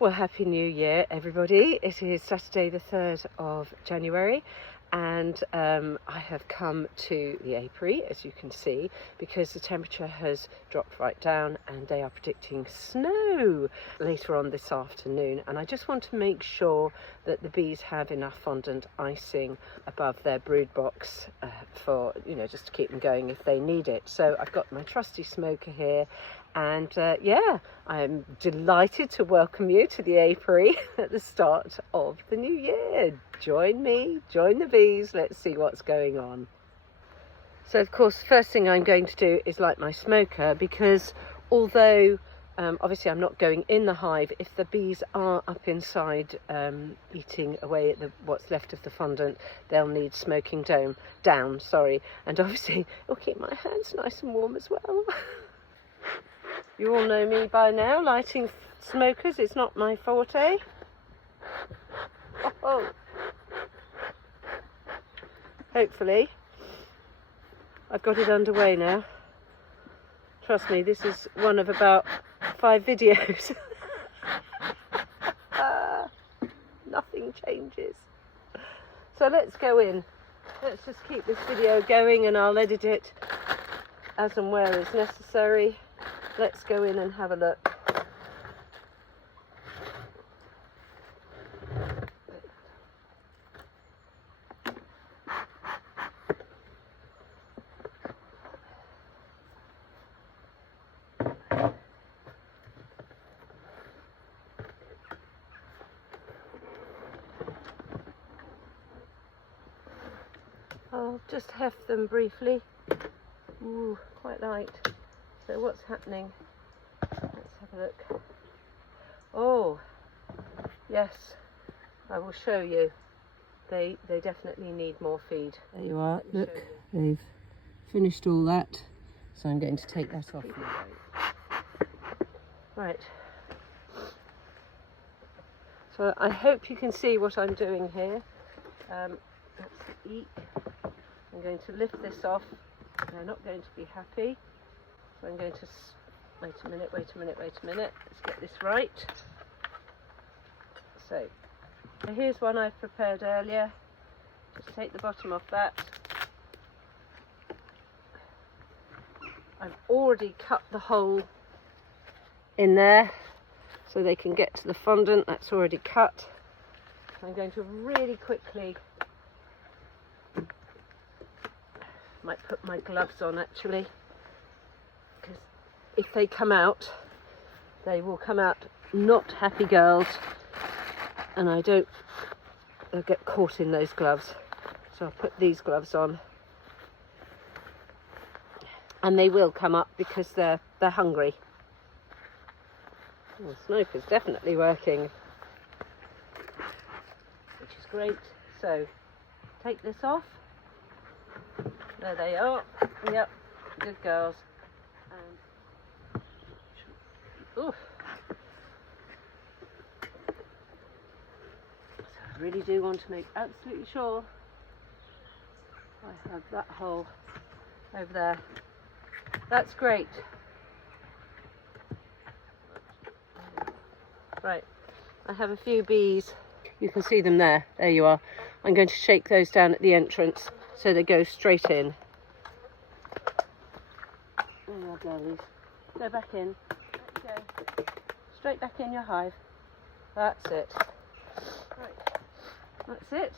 Well, Happy New Year, everybody. It is Saturday the 3rd of January, and I have come to the apiary, as you can see, because the temperature has dropped right down and they are predicting snow later on this afternoon. And I just want to make sure that the bees have enough fondant icing above their brood box for, just to keep them going if they need it. So I've got my trusty smoker here. And yeah, I'm delighted to welcome you to the apiary at the start of the new year. Join me, join the bees, let's see what's going on. So of course, the first thing I'm going to do is light my smoker, because although obviously I'm not going in the hive, if the bees are up inside eating away at what's left of the fondant, they'll need smoking down, and obviously it'll keep my hands nice and warm as well. You all know me by now, lighting smokers is not my forte. Oh. Hopefully, I've got it underway now. Trust me, this is one of about 5 videos. Nothing changes. So let's go in. Let's just keep this video going and I'll edit it as and where is necessary. Let's go in and have a look. I'll just heft them briefly. Ooh, quite light. So what's happening? Let's have a look. Oh, yes, I will show you. They definitely need more feed. There you are. Look, they've finished all that. So I'm going to take that off now. Right. So I hope you can see what I'm doing here. That's the eek. I'm going to lift this off. They're not going to be happy. So I'm going to, wait a minute, let's get this right. So here's one I've prepared earlier. Just take the bottom off that. I've already cut the hole in there so they can get to the fondant. That's already cut. I'm going to really quickly, might put my gloves on actually, because if they come out, they will come out not happy girls, and they'll get caught in those gloves. So I'll put these gloves on, and they will come up because they're hungry. Oh, the smoker's definitely working, which is great. So take this off. There they are. Yep, good girls. And oof. So I really do want to make absolutely sure I have that hole over there. That's great. Right, I have a few bees. You can see them there. There you are. I'm going to shake those down at the entrance so they go straight in. There you are, girlies. Go back in. Let's go. Straight back in your hive. That's it. Right. That's it.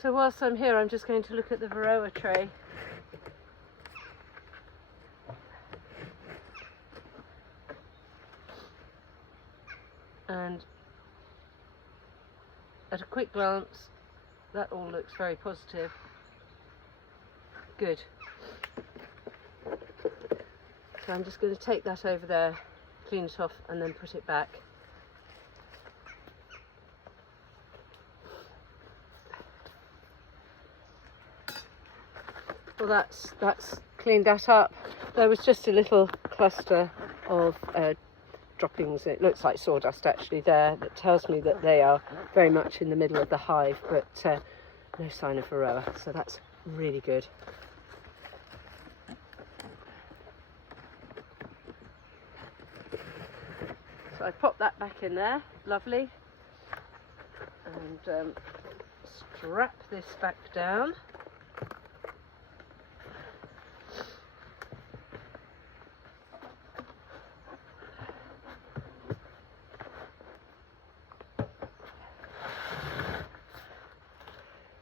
So whilst I'm here, I'm just going to look at the varroa tray. And at a quick glance, that all looks very positive. Good. So I'm just going to take that over there, clean it off, and then put it back. Well, that's cleaned that up. There was just a little cluster of droppings, it looks like sawdust actually there, that tells me that they are very much in the middle of the hive, but no sign of varroa, so that's really good. So I pop that back in there, lovely, and strap this back down.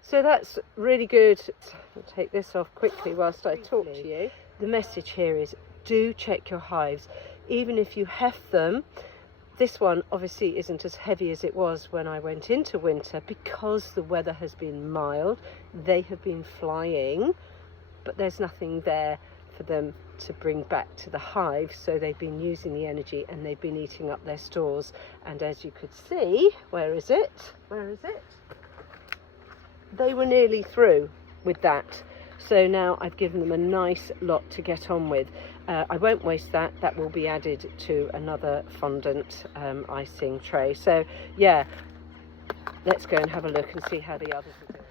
So that's really good. I'll take this off quickly whilst I talk to you. The message here is, do check your hives. Even if you heft them, this one obviously isn't as heavy as it was when I went into winter because the weather has been mild. They have been flying, but there's nothing there for them to bring back to the hive, so they've been using the energy and they've been eating up their stores. And as you could see, where is it? They were nearly through with that, so now I've given them a nice lot to get on with. I won't waste that. That will be added to another fondant icing tray. So yeah, let's go and have a look and see how the others are doing.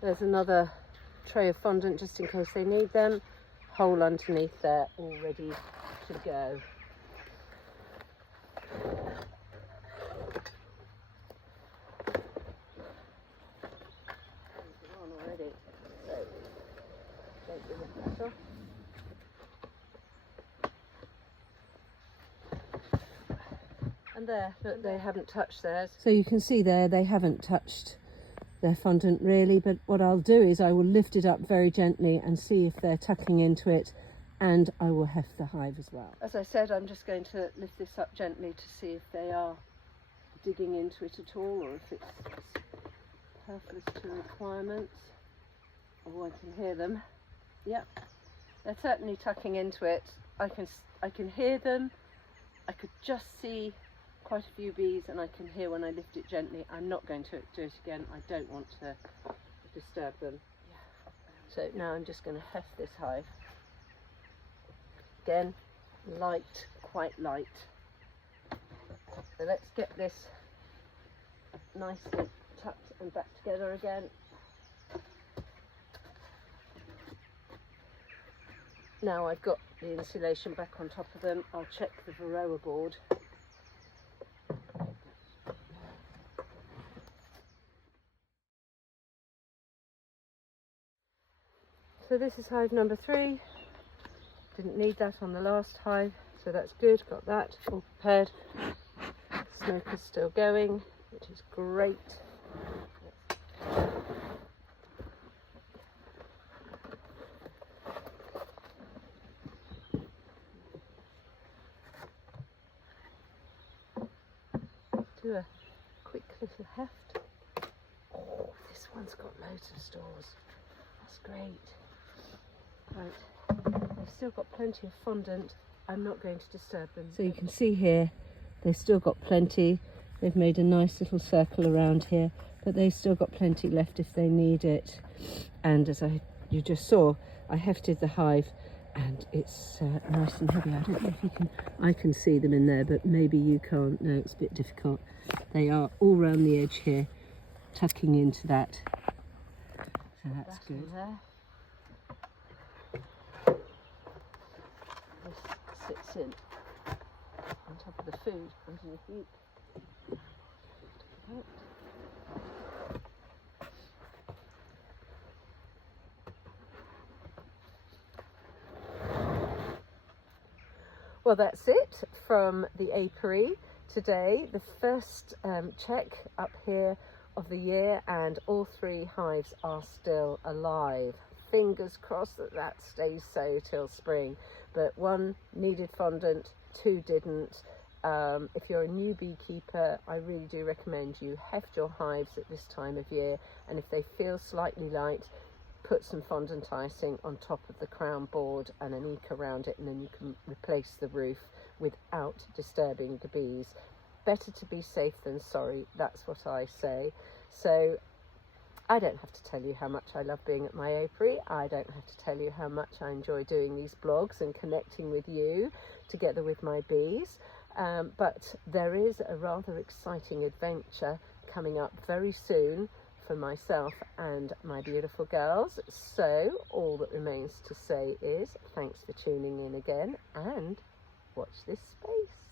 There's another tray of fondant just in case they need them. Hole underneath there, all ready to go. And there, look, they haven't touched theirs. So you can see there, they haven't touched their fondant really, but what I'll do is I will lift it up very gently and see if they're tucking into it, and I will heft the hive as well. As I said, I'm just going to lift this up gently to see if they are digging into it at all, or if it's superfluous to requirements. Oh, I can hear them. Yep, they're certainly tucking into it. I can hear them. I could just see quite a few bees, and I can hear when I lift it gently. I'm not going to do it again. I don't want to disturb them. So now I'm just going to heft this hive. Again, light, quite light. So let's get this nicely tucked and back together again. Now I've got the insulation back on top of them, I'll check the varroa board. So this is hive number 3. Didn't need that on the last hive, so that's good. Got that all prepared. Smoke is still going, which is great. Do a quick little heft. Oh, this one's got loads of stores. That's great. Right, they've still got plenty of fondant. I'm not going to disturb them. So you can see here, they've still got plenty. They've made a nice little circle around here, but they've still got plenty left if they need it. And as you just saw, I hefted the hive, and it's nice and heavy. I don't know if you can, I can see them in there, but maybe you can't. No, it's a bit difficult. They are all round the edge here, tucking into that. So that's good. There. This sits in on top of the food underneath the heap. Well, that's it from the apiary today. The first check up here of the year, and all 3 hives are still alive. Fingers crossed that that stays so till spring. But 1 needed fondant, 2 didn't. If you're a new beekeeper, I really do recommend you heft your hives at this time of year, and if they feel slightly light, put some fondant icing on top of the crown board and an eke around it, and then you can replace the roof without disturbing the bees. Better to be safe than sorry, that's what I say. So I don't have to tell you how much I love being at my apiary. I don't have to tell you how much I enjoy doing these blogs and connecting with you together with my bees. But there is a rather exciting adventure coming up very soon for myself and my beautiful girls. So all that remains to say is thanks for tuning in again, and watch this space.